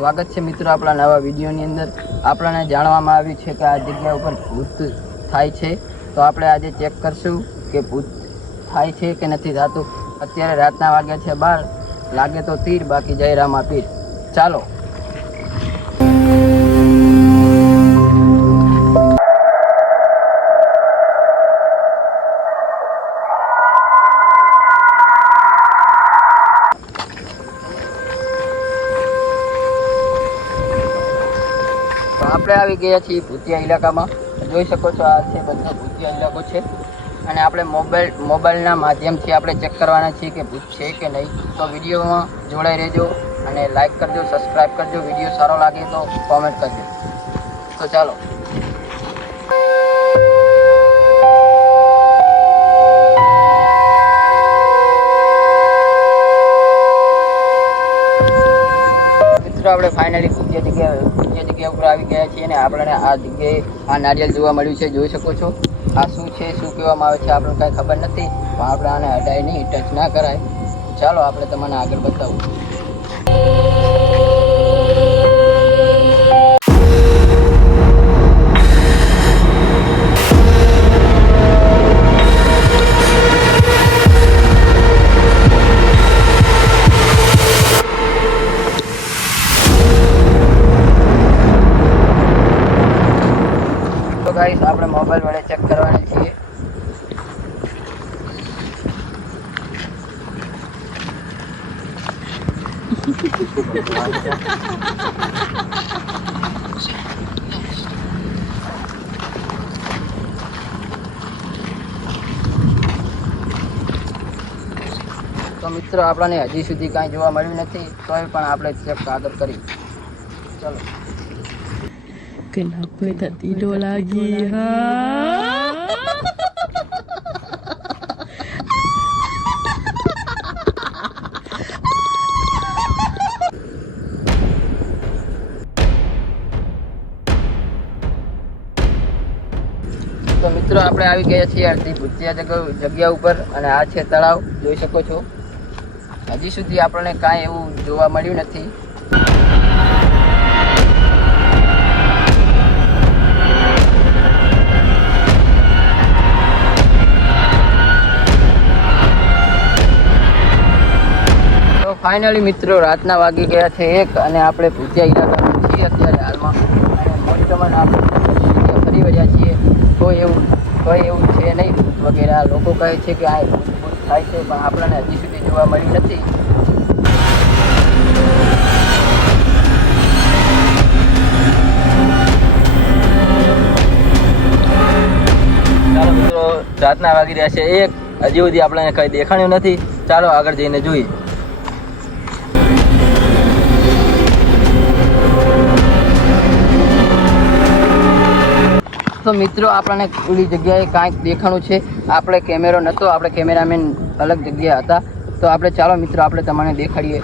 સ્વાગત છે મિત્રો આપણા નવા વિડીયોની અંદર। આપણને જાણવામાં આવ્યું છે કે આ જગ્યા ઉપર ભૂત થાય છે, તો આપણે આજે ચેક કરશું કે ભૂત થાય છે કે નથી થતું। અત્યારે રાતના વાગ્યા છે 12, લાગે તો તીર, બાકી જય રામા પીર। ચાલો। આપણે આવી ગયા છીએ ભૂતિયા ઇલાકામાં। જોઈ શકો છો આ છે બધો ભૂતિયા ઇલાકો છે અને આપણે મોબાઈલના માધ્યમથી આપણે ચેક કરવાના છીએ કે ભૂત છે કે નહીં। તો વિડીયોમાં જોડાઈ રહેજો અને લાઈક કરજો, સબસ્ક્રાઈબ કરજો। વિડીયો સારો લાગે તો કોમેન્ટ કરજો। તો ચાલો। આપણે ફાઇનલી ભૂતિયા જગ્યા ઉપર આવી ગયા છીએ અને આપણને આ જગ્યાએ આ નારિયેલ જોવા મળ્યું છે। જોઈ શકો છો આ શું છે, શું કહેવામાં આવે છે આપણને કાંઈ ખબર નથી, પણ આપણે આને હટાય નહીં, ટચ ના કરાય। ચાલો આપણે તમને આગળ બતાવું। તો ગાઈસ આપણે મોબાઈલ વડે ચેક કરવાની છીએ। તો મિત્રો આપણને હજી સુધી કાંઈ જોવા મળ્યું નથી, તોય પણ આપણે ચેક આગળ કરી। ચાલો। Kenapa tak tidur lagi? Ha? તો મિત્રો આપણે આવી ગયા છીએ અડધી ભૂતિયા જગ્યા ઉપર અને આ છે તળાવ। જોઈ શકો છો હજી સુધી આપણને કાંઈ એવું જોવા મળ્યું નથી। ફાઇનલી મિત્રો રાતના વાગી ગયા છે 1 અને આપણે ભૂતિયા ઇલાકામાં છીએ અત્યારે હાલમાં, અને મોટમાં આપણે ફરી વળ્યા છીએ। કોઈ એવું છે નહીં વગેરે। લોકો કહે છે કે આ ભૂત થાય છે, પણ આપણને હજી સુધી જોવા મળ્યું નથી। ચાલો મિત્રો રાતના વાગી રહ્યા છે 1, હજી સુધી આપણને કંઈ દેખાણ્યું નથી। ચાલો આગળ જઈને જોઈએ। તો મિત્રો આપણને ખુલ્લી જગ્યાએ કાંઈક દેખાણું છે। આપણે કેમેરો નહોતો, આપણે કેમેરામેન અલગ જગ્યાએ હતા। તો આપણે ચાલો મિત્રો આપણે તમને દેખાડીએ।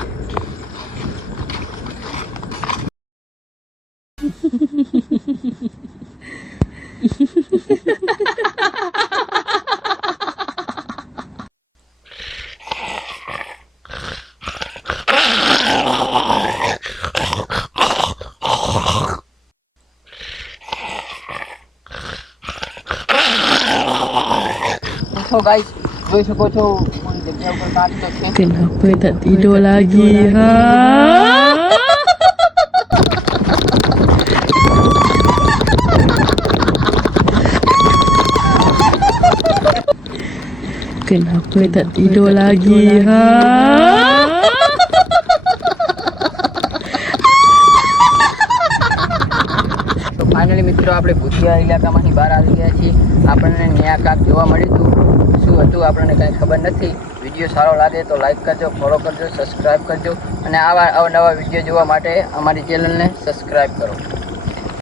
તો ગાઈસ જોઈ શકો છો જગ્યા ઉપર કાચ તો છે। Kenapa tak tidur lagi? Ha? Kenapa tak tidur lagi? Ha? તો ફાઇનલી મિત્રો આપણે ભૂતિયા ઇલાકામાંથી બહાર આવી ગયા છીએ। આપણને ન્યા કાંક જોવા મળ્યું હતું, શું હતું આપણને કાંઈ ખબર નથી। વિડીયો સારો લાગે તો લાઈક કરજો, ફોલો કરજો, સબસ્ક્રાઈબ કરજો અને આવા અવનવા વિડીયો જોવા માટે અમારી ચેનલને સબસ્ક્રાઈબ કરો।